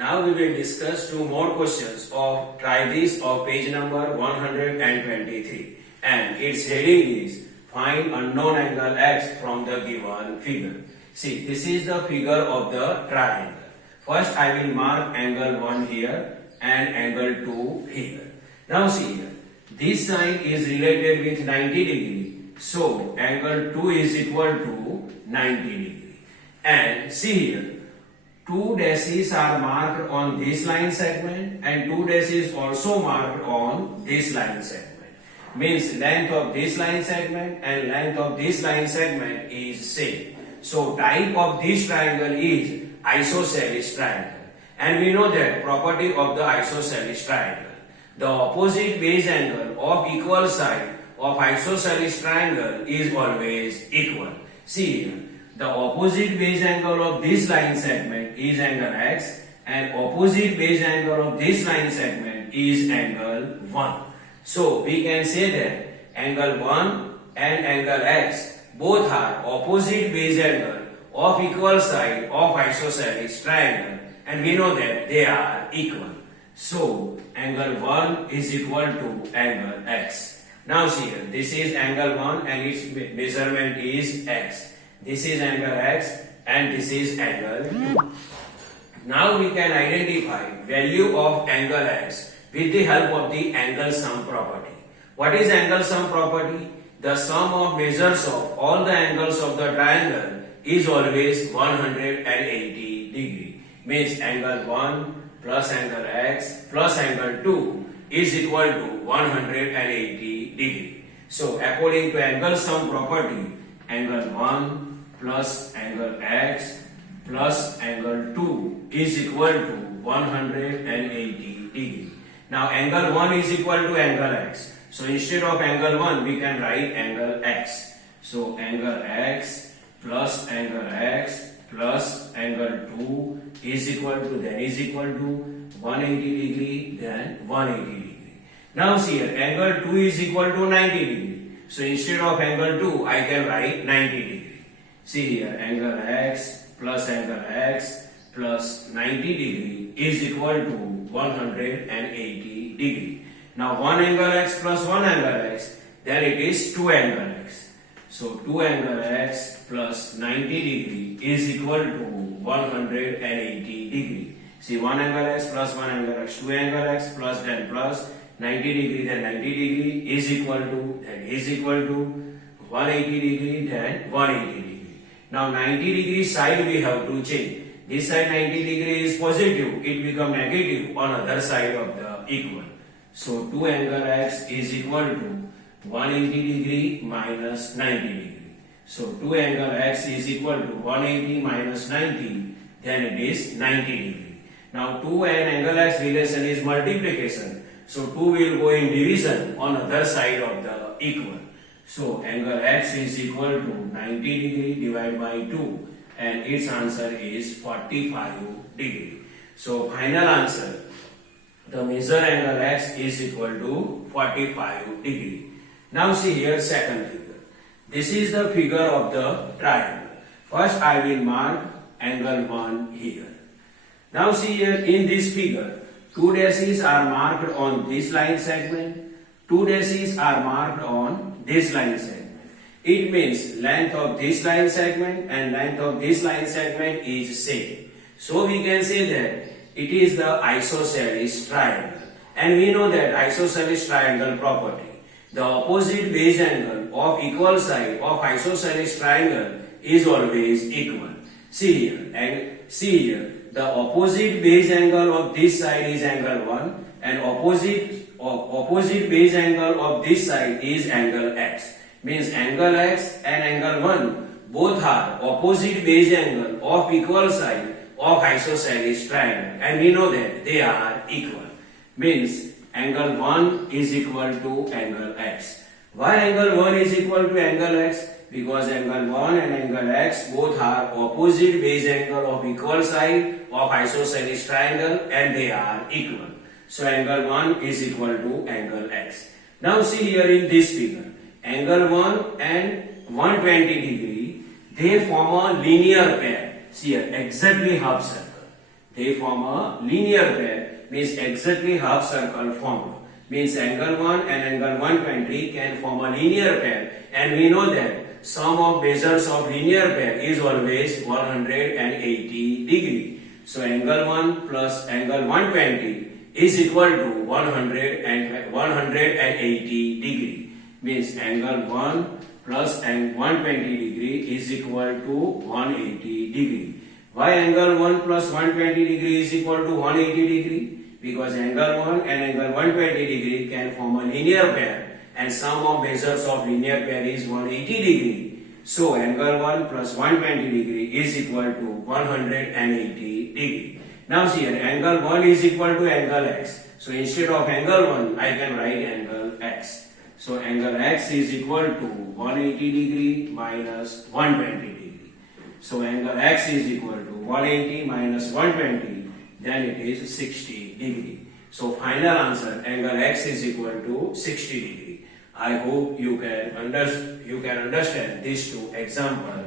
Now we will discuss two more questions of try this of page number 123, and its heading is find unknown angle x from the given figure. See, this is the figure of the triangle. First I will mark angle 1 here and angle 2 here. Now see here, this side is related with 90 degree, so angle 2 is equal to 90 degree. And see here, two dashes are marked on this line segment and two dashes also marked on this line segment. Means length of this line segment and length of this line segment is same. So type of this triangle is isosceles triangle. And we know that property of the isosceles triangle. The opposite base angle of equal side of isosceles triangle is always equal. See here, the opposite base angle of this line segment is angle x and opposite base angle of this line segment is angle 1. So we can say that angle 1 and angle x both are opposite base angle of equal side of isosceles triangle, and we know that they are equal. So angle 1 is equal to angle x. Now see here, this is angle 1 and its measurement is x. This is angle x and this is angle 2. Now we can identify value of angle x with the help of the angle sum property. What is angle sum property? The sum of measures of all the angles of the triangle is always 180 degree. Means angle 1 plus angle x plus angle 2 is equal to 180 degree. So according to angle sum property, angle 1 plus angle x plus angle 2 is equal to 180 degree. Now angle 1 is equal to angle x. So instead of angle 1 we can write angle x. So angle x plus angle x plus angle 2 is equal to 180 degree, then 180 degree. Now see here, angle 2 is equal to 90 degree. So instead of angle 2 I can write 90 degree. See here, angle x plus 90 degree is equal to 180 degree. Now 1 angle x plus 1 angle x, then it is 2 angle x. So 2 angle x plus 90 degree is equal to 180 degree. See, 1 angle x plus 1 angle x, 2 angle x plus 90 degree, then 90 degree is equal to 180 degree, then 180 degree. Now 90 degree side we have to change. This side 90 degree is positive, it become negative on other side of the equal. So 2 angle x is equal to 180 degree minus 90 degree. So 2 angle x is equal to 180 minus 90, then it is 90 degree. Now 2 and angle x relation is multiplication. So 2 will go in division on other side of the equal. So angle x is equal to 90 degree divided by 2, and its answer is 45 degree. So final answer, the measure angle x is equal to 45 degree. Now see here second figure. This is the figure of the triangle. First I will mark angle 1 here. Now see here in this figure, two dashes are marked on this line segment, two dashes are marked on this line segment. It means length of this line segment and length of this line segment is same. So we can say that it is the isosceles triangle. And we know that isosceles triangle property. The opposite base angle of equal side of isosceles triangle is always equal. See here, the opposite base angle of this side is angle 1 and opposite base angle of this side is angle x. Means angle x and angle 1 both are opposite base angle of equal side of isosceles triangle, and we know that they are equal. Means angle 1 is equal to angle x. Why angle 1 is equal to angle x? Because angle 1 and angle x both are opposite base angle of equal side of isosceles triangle, and they are equal. So angle 1 is equal to angle x. Now see here in this figure, angle 1 and 120 degree, they form a linear pair. See here, exactly half circle. They form a linear pair, means exactly half circle formed. Means angle 1 and angle 120 can form a linear pair, and we know that sum of measures of linear pair is always 180 degree. So angle 1 plus angle 120 is equal to 180 degree. Means angle 1 plus and 120 degree is equal to 180 degree. Why angle 1 plus 120 degree is equal to 180 degree? Because angle 1 and angle 120 degree can form a linear pair, and sum of measures of linear pair is 180 degree. So angle 1 plus 120 degree is equal to 180 degree. Now here angle 1 is equal to angle x. So instead of angle 1 I can write angle x. So angle x is equal to 180 degree minus 120 degree. So angle x is equal to 180 minus 120, then it is 60 degree. So final answer, angle x is equal to 60 degree. I hope you can understand these two examples